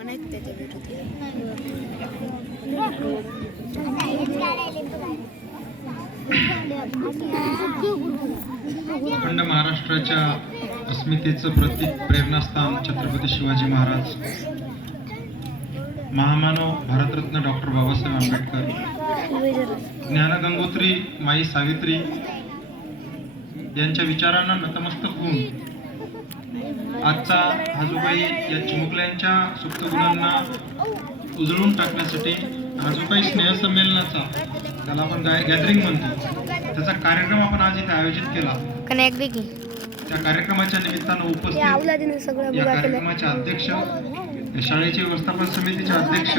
अखंड महाराष्ट्राच्या अस्मितेचं प्रतीक प्रेरणास्थान छत्रपती शिवाजी महाराज, महामानव भारतरत्न डॉक्टर बाबासाहेब आंबेडकर, ज्ञानगंगोत्री माई सावित्री यांच्या विचारांना नतमस्तक होऊन आजचा हा जो काही या चिमुकल्यांच्या सुप्त गुणांना उजळून टाकण्यासाठी हा जो काही स्नेहसंमेलनाचा, त्याला आपण गॅदरिंग म्हणतो, त्याचा कार्यक्रम आपण आज इथे आयोजित केला. त्या कार्यक्रमाच्या निमित्तानं उपस्थित या कार्यक्रमाचे अध्यक्ष, या शाळेचे व्यवस्थापन समितीचे अध्यक्ष,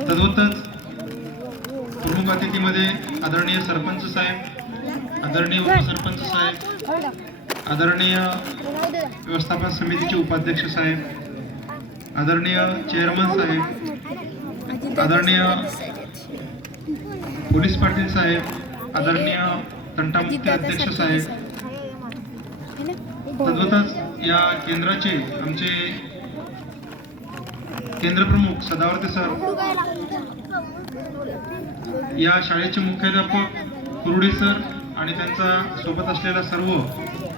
तद्वतच प्रमुख अतिथीमध्ये आदरणीय सरपंच साहेब, आदरणीय उपसरपंच साहेब, आदरणीय व्यवस्थापन समितीचे उपाध्यक्ष साहेब, आदरणीय चेअरमन साहेब, आदरणीय पोलीस पाटील साहेब, आदरणीय तंटामुक्ती अध्यक्ष साहेब, तद्वतच या केंद्राचे आमचे केंद्रप्रमुख सदावर्ते सर, या शाळेचे मुख्याध्यापक कुरुडे सर आणि त्यांचा सोबत असलेला सर्व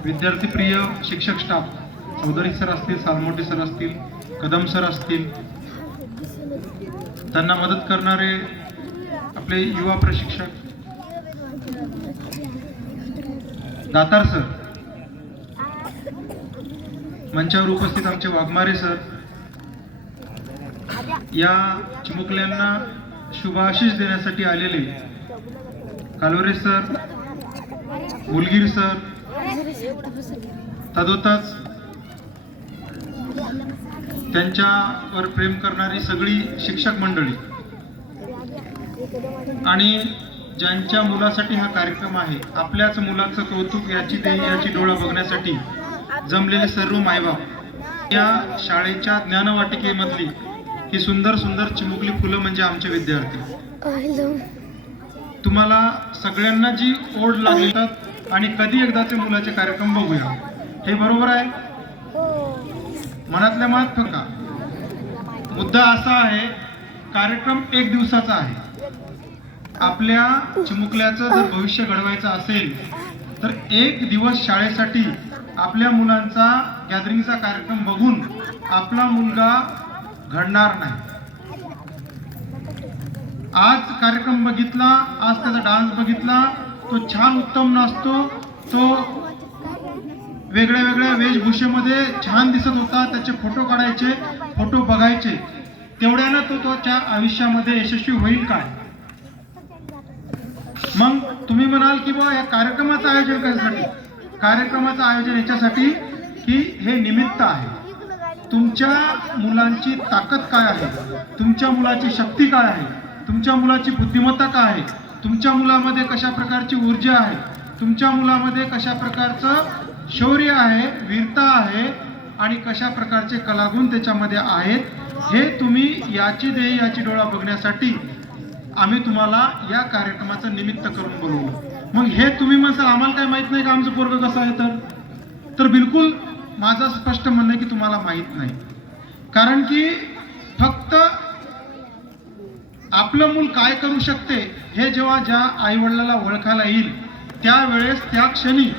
विद्यार्थीप्रिय शिक्षक स्टाफ, चौधरी सर असतील, सालमोटे सर असतील, कदम सर असतील, त्यांना मदत करणारे आपले युवा प्रशिक्षक दातार सर, मंचावर उपस्थित आमचे वाघमारे सर, या चिमुकल्यांना शुभाशीष देण्यासाठी आलेले कालवरे सर, मुलगीर सर, तद्वतच त्यांच्यावर प्रेम करणारी सगळी शिक्षक मंडळी आणि ज्यांच्या मुलासाठी हा कार्यक्रम आहे, आपल्याच मुलाचं कौतुक याची डोळा बघण्यासाठी जमलेले सर्व मायबाप, या शाळेच्या ज्ञानवाटिकेमधली ही सुंदर सुंदर चिमुकली फुलं म्हणजे आमचे विद्यार्थी. तुम्हाला सगळ्यांना जी ओढ लागतात आणि कधी एकदाचे मुलाचे कार्यक्रम बघूया, हे बरोबर आहे. मनातल्या मनात फका मुद्दा असा आहे, कार्यक्रम एक दिवसाचा आहे. आपल्या चिमुकल्याचं जर भविष्य घडवायचं असेल तर एक दिवस शाळेसाठी आपल्या मुलांचा गॅदरिंगचा कार्यक्रम बघून आपला मुलगा घडणार नाही. आज कार्यक्रम बघितला, आज त्याचा डान्स बघितला, तो छान उत्तम नाचतो, तो वेगळ्या वेगळ्या वेशभूषेमध्ये छान दिसत होता, त्याचे फोटो काढायचे, फोटो बघायचे, तेवढ्यानं तो त्याच्या आयुष्यामध्ये यशस्वी होईल काय? मग तुम्ही म्हणाल की बा या कार्यक्रमाचं आयोजन कशासाठी? कार्यक्रमाचं आयोजन याच्यासाठी की हे निमित्त आहे. तुमच्या मुलांची ताकद काय आहे, तुमच्या मुलाची शक्ती काय आहे, तुमच्या मुलाची बुद्धिमत्ता काय आहे, तुमच्या मुलामध्ये कशा प्रकारची ऊर्जा आहे, तुमच्या मुलामध्ये कशा प्रकारचं शौर्य आहे, वीरता आहे आणि कशा प्रकारचे कलागुण त्याच्यामध्ये आहेत, हे तुम्ही याची डोळा बघण्यासाठी आम्ही तुम्हाला या कार्यक्रमाचं निमित्त करून बोलवलं. मग हे तुम्ही म्हणसाल आम्हाला काय माहित नाही का आमचं पोरगं कसं आहे? तर बिलकुल माझं स्पष्ट म्हणणं आहे की तुम्हाला माहित नाही. कारण की फक्त आपलं मूल काय करू शकते हे जेव्हा ज्या आईवडिलाला ओळखायला येईल, त्यावेळेस त्या क्षणी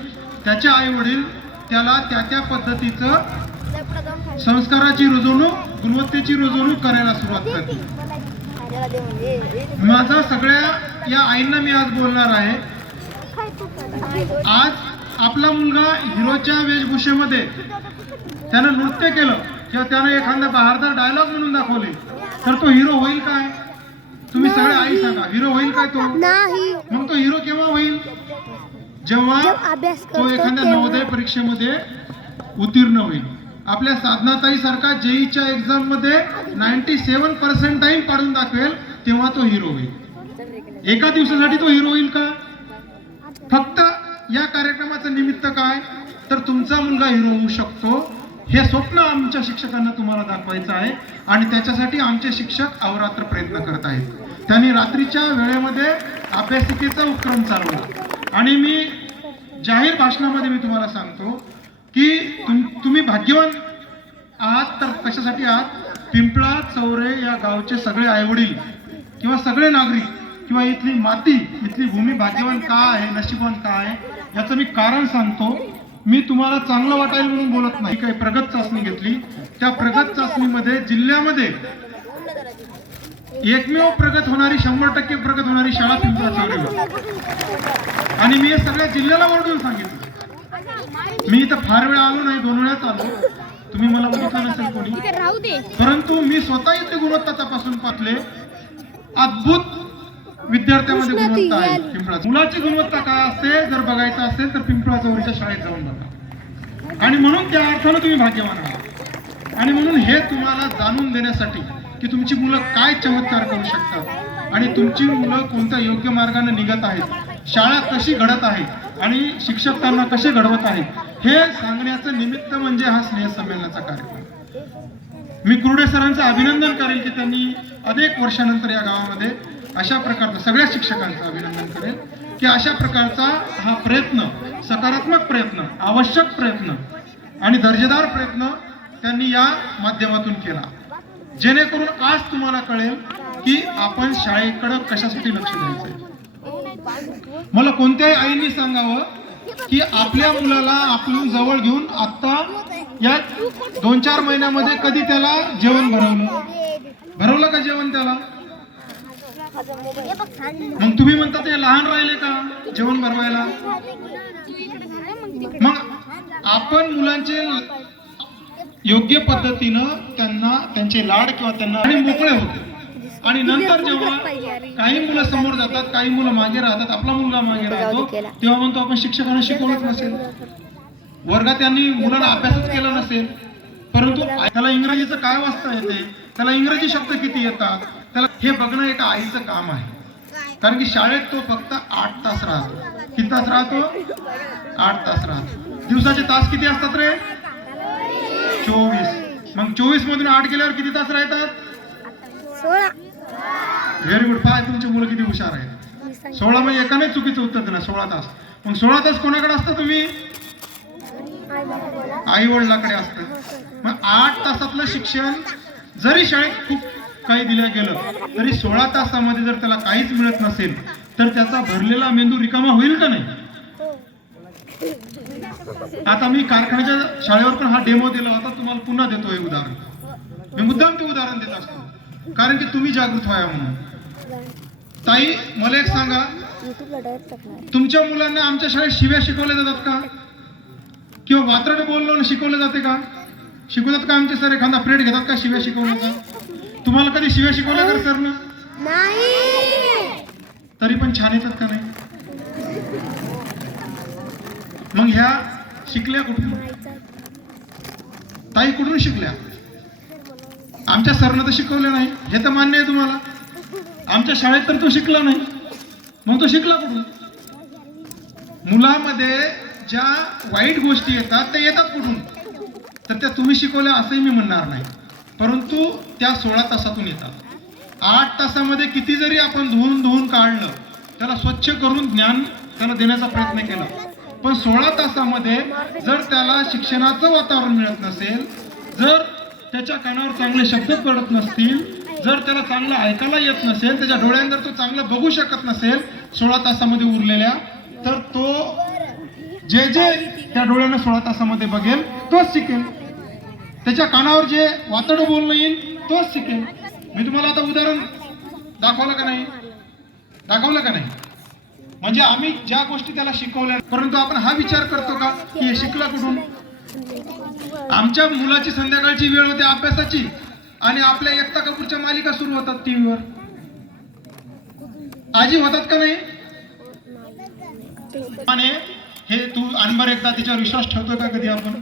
त्याचे आईवडील त्याला त्या पद्धतीचं संस्काराची रुजवणूक, गुणवत्तेची रुजवणूक करायला सुरुवात करते. माझा सगळ्या या आईंना मी आज बोलणार आहे. आज आपला मुलगा हिरोच्या वेशभूषेमध्ये त्यानं नृत्य केलं किंवा त्यानं एखादा बहारदार डायलॉग म्हणून दाखवले तर तो हिरो होईल काय? तुम्ही सगळे आई सांगा, हिरो होईल काय तो? मग तो हिरो केव्हा होईल? जेव्हा तो एखाद्या नवोदय परीक्षेमध्ये उत्तीर्ण होईल. आपल्या साधनाताई सारखा जेईच्या एक्झाम मध्ये 97% काढून दाखवेल, तेव्हा तो हिरो होईल. एका दिवसासाठी तो हिरो होईल का? फक्त या कार्यक्रमाचं निमित्त काय तर तुमचा मुलगा हिरो होऊ शकतो हे स्वप्न आमच्या शिक्षकांना तुम्हाला दाखवायचं आहे आणि त्याच्यासाठी आमचे शिक्षक अहोरात्र प्रयत्न करत आहेत. त्यांनी रात्रीच्या वेळेमध्ये अभ्यासिकेचा उपक्रम चालवला आणि मी जाहीर भाषणामध्ये मी तुम्हाला सांगतो की तुम्ही भाग्यवान आहात तर कशासाठी आहात? पिंपळा चौरे या गावचे सगळे आईवडील किंवा सगळे नागरिक किंवा इथली माती, इथली भूमी भाग्यवान का आहे, नशीबवान का आहे, याचं मी कारण सांगतो. मी तुम्हाला चांगलं वाटायला म्हणून बोलत नाही. काही प्रगत चाचणी घेतली, त्या प्रगत चाचणीमध्ये जिल्ह्यामध्ये एकमेव प्रगत होणारी, 100% प्रगत होणारी शाळा पिंपळा चौरे. आणि मी हे सगळ्या जिल्ह्याला ओरडून सांगितलं. मी इथं फार वेळा आलो नाही, 2 वेळाच आलो, तुम्ही मला बघितलं नसेल कोणी, परंतु मी स्वतः इथे गुणवत्ता तपासून पाहतले. अद्भुत विद्यार्थ्यांमध्ये गुणवत्ता आहे पिंपळा. मुलाची गुणवत्ता काय असते जर बघायचं असेल तर पिंपळा चौरीच्या शाळेत जाऊन बघा. आणि म्हणून त्या अर्थानं तुम्ही भाग्यवान आहात. आणि म्हणून हे तुम्हाला जाणून देण्यासाठी की तुमची मुलं काय चमत्कार करू शकतात आणि तुमची मुलं कोणत्या योग्य मार्गाने निघत आहेत, शाळा कशी घडत आहे आणि शिक्षक त्यांना कसे घडवत आहेत, हे सांगण्याचं निमित्त म्हणजे हा स्नेहसंमेलनाचा कार्यक्रम. मी कुर्डे सरांचं अभिनंदन करेल की त्यांनी अनेक वर्षानंतर या गावामध्ये अशा प्रकारचा, सगळ्या शिक्षकांचं अभिनंदन करेल की अशा प्रकारचा हा प्रयत्न, सकारात्मक प्रयत्न, आवश्यक प्रयत्न आणि दर्जेदार प्रयत्न त्यांनी या माध्यमातून केला, जेणेकरून आज तुम्हाला कळेल की आपण शाळेकडे कशासाठी लक्ष द्यायचंय. मला कोणत्याही आईने सांगावं की आपल्या मुलाला आपण जवळ घेऊन आता या 2-4 महिन्यामध्ये कधी त्याला जेवण भरवलं का जेवण त्याला? मग तुम्ही म्हणता ते लहान राहिले का जेवण भरवायला? मग आपण मुलांचे योग्य पद्धतीनं त्यांना त्यांचे लाड किंवा त्यांना आणि मोकळे होते. आणि नंतर जेव्हा काही मुलं समोर जातात, काही मुलं मागे राहतात, आपला मुलगा मागे राहतो, तेव्हा म्हणतो आपण शिक्षकांना शिकवलंच नसेल, वर्गात त्यांनी मुलाला अभ्यासच केला नसेल. परंतु त्याला इंग्रजीचं काय वाचता येते, त्याला इंग्रजी शब्द किती येतात, त्याला हे बघणं एका आईचं काम आहे. कारण की शाळेत तो फक्त 8 तास राहतो. किती तास राहतो? 8 तास राहतो. दिवसाचे तास किती असतात रे? 24. मग 24 मधून 8 गेल्यावर किती तास राहतात? 16. Very good. पाय, तुमची मुलं किती हुशार आहेत. 16 म्हणजे एकाने चुकीचं उत्तर दिलं. 16 तास. मग 16 तास कोणाकडे असतं? तुम्ही आई वडिलाकडे असतं. मग 8 तासातलं शिक्षण जरी शाळेत खूप काही दिलं गेलं तरी 16 तासामध्ये जर त्याला काहीच मिळत नसेल तर त्याचा भरलेला मेंदू रिकामा होईल का नाही? आता मी कारखान्याच्या शाळेवर पण हा डेमो दिला होता, तुम्हाला पुन्हा देतो हे उदाहरण. मी मुद्दाम ते उदाहरण देत असतो कारण की तुम्ही जागृत व्हाया म्हणून. ताई, मला एक सांगा, तुमच्या मुलांना आमच्या शाळेत शिव्या शिकवल्या जातात का? किंवा वात्रट बोलणं शिकवलं जाते का? शिकवतात का आमचे सर? एखादा पिरियड घेतात का शिव्या शिकवण्याचा? तुम्हाला कधी शिव्या शिकवल्या का सरनं? नाही. तरी पण छान येतात का नाही? मग ह्या शिकल्या कुठून? ताई कुठून शिकल्या? आमच्या सरनं तर शिकवलं नाही, हे तर मान्य आहे तुम्हाला. आमच्या शाळेत तर तो शिकला नाही, मग तो शिकला कुठून? मुलामध्ये ज्या वाईट गोष्टी येतात त्या येतात कुठून? तर त्या तुम्ही शिकवल्या असंही मी म्हणणार नाही, परंतु त्या 16 तासातून येतात. 8 तासामध्ये किती जरी आपण धुवून काढलं, त्याला स्वच्छ करून ज्ञान त्याला देण्याचा प्रयत्न केला, पण 16 तासामध्ये जर त्याला शिक्षणाचं वातावरण मिळत नसेल, जर त्याच्या कानावर चांगले शब्द पडत नसतील, जर त्याला चांगलं ऐकायला येत नसेल, त्याच्या डोळ्यांनी जर तो चांगलं बघू शकत नसेल 16 तासामध्ये उरलेल्या, तर तो जे त्या डोळ्यानं 16 तासामध्ये बघेल तोच शिकेल. त्याच्या कानावर जे वातडं बोलणं येईल तोच शिकेल. मी तुम्हाला आता उदाहरण दाखवलं का नाही? म्हणजे आम्ही ज्या गोष्टी त्याला शिकवल्या, परंतु आपण हा विचार करतो का की हे शिकला कुठून? आमच्या मुलाची संध्याकाळची वेळ होते अभ्यासाची आणि आपल्या एकता कपूरच्या मालिका सुरू होतात टीव्हीवर. आजी होतात का नाही? आणि हे तू अनबर एकदा तिच्यावर विश्वास ठेवतोय का कधी आपण?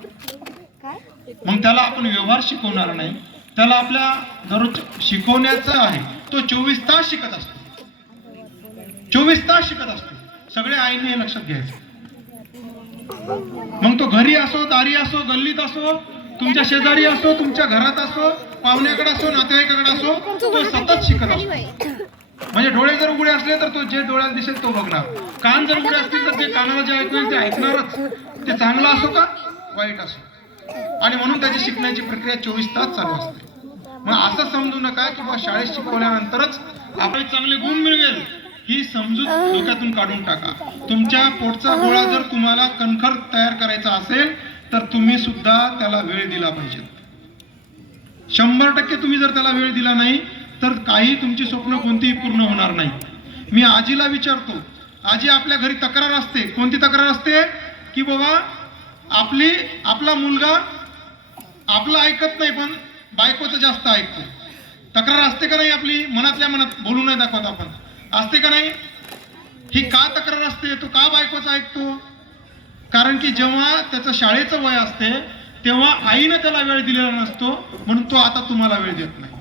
मग त्याला आपण व्यवहार शिकवणार नाही, त्याला आपल्या दररोज शिकवण्याचं आहे. तो 24 तास शिकत असतो. 24 तास शिकत असतो. सगळे आईने हे लक्षात घ्यायचं. मग तो घरी असो, दारी असो, गल्लीत असो, तुमच्या शेजारी असो, तुमच्या घरात असो, पाहुण्याकडे असो, नातेवाईकाकडे असो, तो सतत शिकत असतो. म्हणजे डोळे जर उघडे असले तर तो जे डोळ्याला दिसेल तो बघणार, कान जर उघडे असतील तर ते कानाला जे ऐकू येईल ते ऐकणारच. ते चांगलं असो का वाईट असो. आणि म्हणून त्याची शिकण्याची प्रक्रिया 24 तास चालू असते. मग असं समजू नका की बा शाळेत शिकवल्यानंतरच आपले चांगले गुण मिळवेल, ही समजूत डोक्यातून काढून टाका. तुमच्या पोटचा गोळा जर तुम्हाला कणखर तयार करायचा असेल तर तुम्ही सुद्धा त्याला वेळ दिला पाहिजे. 100% तुम्ही जर त्याला वेळ दिला नाही तर काही तुमची स्वप्न कोणतीही पूर्ण होणार नाही. मी आजीला विचारतो, आजी आपल्या घरी तक्रार असते, कोणती तक्रार असते की बाबा आपला मुलगा आपलं ऐकत नाही पण बायकोचं जास्त ऐकतो. तक्रार असते का नाही आपली? मनातल्या मनात बोलून नाही दाखवत आपण, असते का नाही? ही का तक्रार असते? तो का बायकोचं ऐकतो? कारण की जेव्हा त्याचं शाळेचं वय असते तेव्हा आईनं त्याला वेळ दिलेला नसतो, म्हणून तो आता तुम्हाला वेळ देत नाही.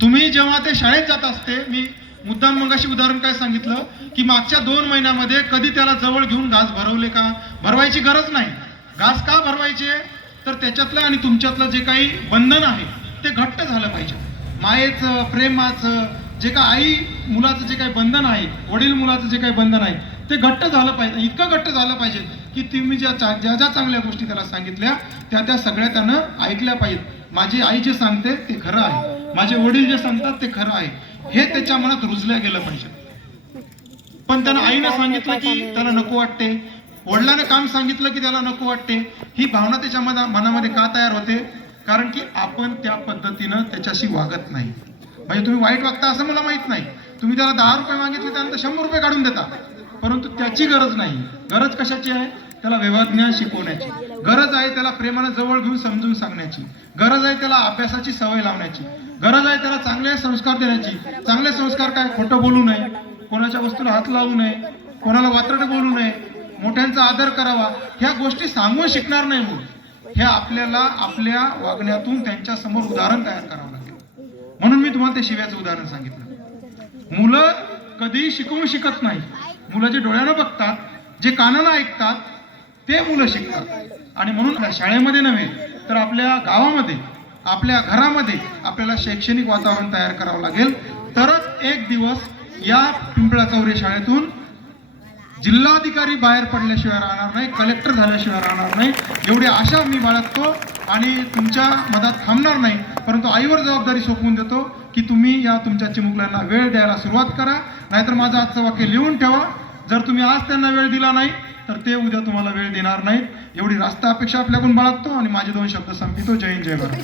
तुम्ही जेव्हा ते शाळेत जात असते, मी मुद्दाम मगाशी उदाहरण काय सांगितलं की मागच्या 2 महिन्यामध्ये कधी त्याला जवळ घेऊन घास भरवले का? भरवायची गरज नाही. घास का भरवायचे? तर त्याच्यातलं आणि तुमच्यातलं जे काही बंधन आहे ते घट्ट झालं पाहिजे. मायेचं, प्रेमाचं जे काही आई मुलाचं जे काही बंधन आहे, वडील मुलाचं जे काही बंधन आहे ते घट्ट झालं पाहिजे. इतकं घट्ट झालं पाहिजे की तुम्ही ज्या चांगल्या गोष्टी त्याला सांगितल्या त्या सगळ्या त्यानं ऐकल्या पाहिजेत. माझी आई जे सांगते ते खरं आहे, माझे वडील जे सांगतात ते खरं आहे, हे त्याच्या मनात रुजल्या गेलं पाहिजे. पण त्यानं आईनं सांगितलं की त्याला नको वाटते, वडिलांना काम सांगितलं की त्याला नको वाटते. ही भावना त्याच्या मनामध्ये का तयार होते? कारण की आपण त्या पद्धतीनं त्याच्याशी वागत नाही. म्हणजे तुम्ही वाईट वागता असं मला माहित नाही. तुम्ही त्याला 10 रुपये मागितले त्यानंतर 100 रुपये काढून देता, परंतु त्याची गरज नाही. गरज कशाची आहे? त्याला व्यवज्ञान शिकवण्याची गरज आहे, त्याला प्रेमानं जवळ घेऊन समजून सांगण्याची गरज आहे, त्याला अभ्यासाची सवय लावण्याची गरज आहे, त्याला चांगले संस्कार देण्याची. चांगले संस्कार काय? खोटं बोलू नये, कोणाच्या वस्तूला हात लावू नये, कोणाला वात्रट बोलू नये, मोठ्यांचा आदर करावा. ह्या गोष्टी सांगून शिकणार नाही मूल. हे आपल्याला आपल्या वागण्यातून त्यांच्या समोर उदाहरण तयार करावं लागेल. म्हणून मी तुम्हाला ते शिव्याचं उदाहरण सांगितलं. मुलं कधीही शिकवून शिकत नाही. मुलं जे डोळ्यानं बघतात, जे कानानं ऐकतात ते मुलं शिकतात. आणि म्हणून शाळेमध्ये नव्हे तर आपल्या गावामध्ये, आपल्या घरामध्ये आपल्याला शैक्षणिक वातावरण तयार करावं लागेल. तरच एक दिवस या पिंपळा चौरे शाळेतून जिल्हाधिकारी बाहेर पडल्याशिवाय राहणार नाही, कलेक्टर झाल्याशिवाय राहणार नाही, एवढी आशा मी बाळगतो. आणि तुमच्या मदत थांबणार नाही, परंतु आईवर जबाबदारी सोपवून देतो की तुम्ही या तुमच्या चिमुकल्यांना वेळ द्यायला सुरुवात करा. नाहीतर माझं आजचं वाक्य लिहून ठेवा, जर तुम्ही आज त्यांना वेळ दिला नाही तर ते उद्या तुम्हाला वेळ देणार नाहीत. एवढी रास्त अपेक्षा आपल्याकडून बाळगतो आणि माझे 2 शब्द संपितो. जय हिंद, जय भारत.